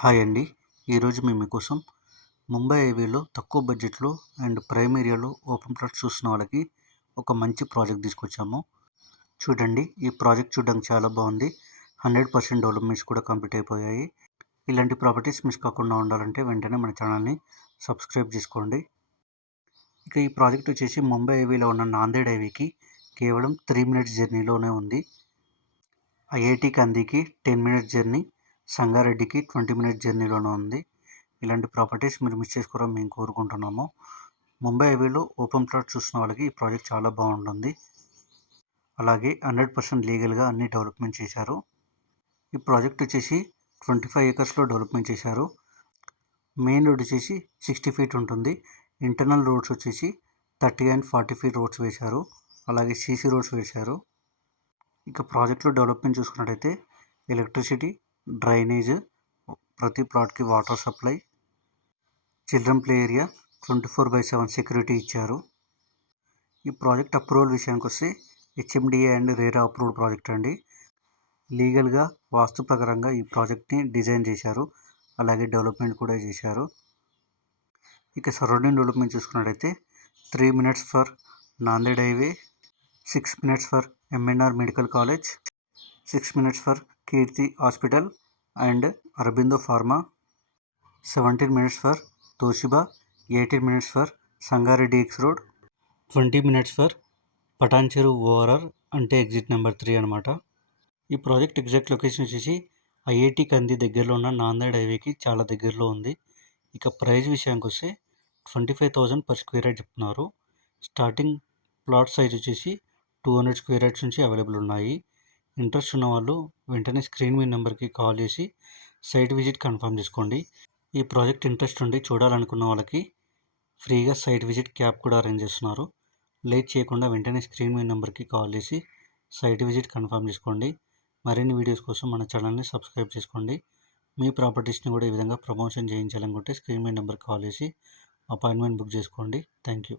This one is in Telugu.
హాయ్ అండి. ఈరోజు మేము మీకోసం ముంబై హైవేలో తక్కువ బడ్జెట్లో అండ్ ప్రైమ్ ఏరియాలో ఓపెన్ ప్లాట్స్ చూసిన వాళ్ళకి ఒక మంచి ప్రాజెక్ట్ తీసుకొచ్చాము. చూడండి ఈ ప్రాజెక్ట్ చూడడానికి చాలా బాగుంది. హండ్రెడ్ పర్సెంట్ డెవలప్మెంట్స్ కూడా కంప్లీట్ అయిపోయాయి. ఇలాంటి ప్రాపర్టీస్ మిస్ కాకుండా ఉండాలంటే వెంటనే మన ఛానల్ని సబ్స్క్రైబ్ చేసుకోండి. ఇక ఈ ప్రాజెక్ట్ వచ్చేసి ముంబై హైవేలో ఉన్న నాందేడ్ హైవేకి కేవలం త్రీ మినిట్స్ జర్నీలోనే ఉంది. ఐఐటి కందికి టెన్ మినిట్స్ జర్నీ సంగారెడ్డికి ట్వంటీ మినిట్ జర్నీలోనే ఉంది. ఇలాంటి ప్రాపర్టీస్ మీరు మిస్ చేసుకోవడం మేము కోరుకుంటున్నాము. ముంబై హైవేలో ఓపెన్ ప్లాట్ చూస్తున్న వాళ్ళకి ఈ ప్రాజెక్ట్ చాలా బాగుంటుంది. అలాగే హండ్రెడ్ పర్సెంట్ లీగల్గా అన్ని డెవలప్మెంట్ చేశారు. ఈ ప్రాజెక్ట్ వచ్చేసి ట్వంటీ ఫైవ్ ఏకర్స్లో డెవలప్మెంట్ చేశారు. మెయిన్ రోడ్ వచ్చేసి సిక్స్టీ ఫీట్ ఉంటుంది. ఇంటర్నల్ రోడ్స్ వచ్చేసి thirty and forty feet roads వేశారు. అలాగే సీసీ రోడ్స్ వేశారు. ఇక ప్రాజెక్ట్లో డెవలప్మెంట్ చూసుకున్నట్టయితే ఎలక్ట్రిసిటీ డ్రైనేజ్ ప్రతి ప్లాట్కి water supply children play area twenty four by seven security ఇచ్చారు. ఈ ప్రాజెక్ట్ అప్రూవల్ విషయానికి వస్తే HMDA and RERA approved project అండి. లీగల్గా వాస్తు ప్రకారంగా ఈ ప్రాజెక్ట్ని డిజైన్ చేశారు. అలాగే డెవలప్మెంట్ కూడా చేశారు. ఇక సరౌండింగ్ డెవలప్మెంట్ చూసుకున్నట్టయితే three minutes for Nanded highway six minutes for MNR medical college six minutes for Keerthi hospital and Aurobindo pharma. Seventeen minutes for Toshiba eighteen minutes for Sangareddy X road. Twenty minutes for Patancheru ORR అంటే ఎగ్జిట్ నెంబర్ త్రీ అనమాట ఈ ప్రాజెక్ట్ ఎగ్జాక్ట్ లొకేషన్ వచ్చేసి ఐఐటి కంది దగ్గరలో ఉన్న నాందేడ్ హైవేకి చాలా దగ్గరలో ఉంది. ఇక ప్రైస్ విషయానికి వస్తే twenty five thousand per square yard చెప్తున్నారు. స్టార్టింగ్ ప్లాట్ సైజ్ వచ్చేసి టూ హండ్రెడ్ స్క్వేర్ యార్డ్స్ నుంచి అవైలబుల్ ఉన్నాయి. ఇంట్రెస్ట్ ఉన్న వాళ్ళు వెంటనే స్క్రీన్ మీ నెంబర్కి కాల్ చేసి సైట్ విజిట్ కన్ఫర్మ్ చేసుకోండి. ఈ ప్రాజెక్ట్ ఇంట్రెస్ట్ ఉండి చూడాలనుకున్న వాళ్ళకి ఫ్రీగా సైట్ విజిట్ క్యాబ్ కూడా అరేంజ్ చేస్తున్నారు. లేట్ చేయకుండా వెంటనే స్క్రీన్ మీ నెంబర్కి కాల్ చేసి సైట్ విజిట్ కన్ఫర్మ్ చేసుకోండి. మరిన్ని వీడియోస్ కోసం మన ఛానల్ని సబ్స్క్రైబ్ చేసుకోండి. మీ ప్రాపర్టీస్ని కూడా ఈ విధంగా ప్రమోషన్ చేయించాలనుకుంటే స్క్రీన్ మీ నెంబర్కి కాల్ చేసి అపాయింట్మెంట్ బుక్ చేసుకోండి. Thank you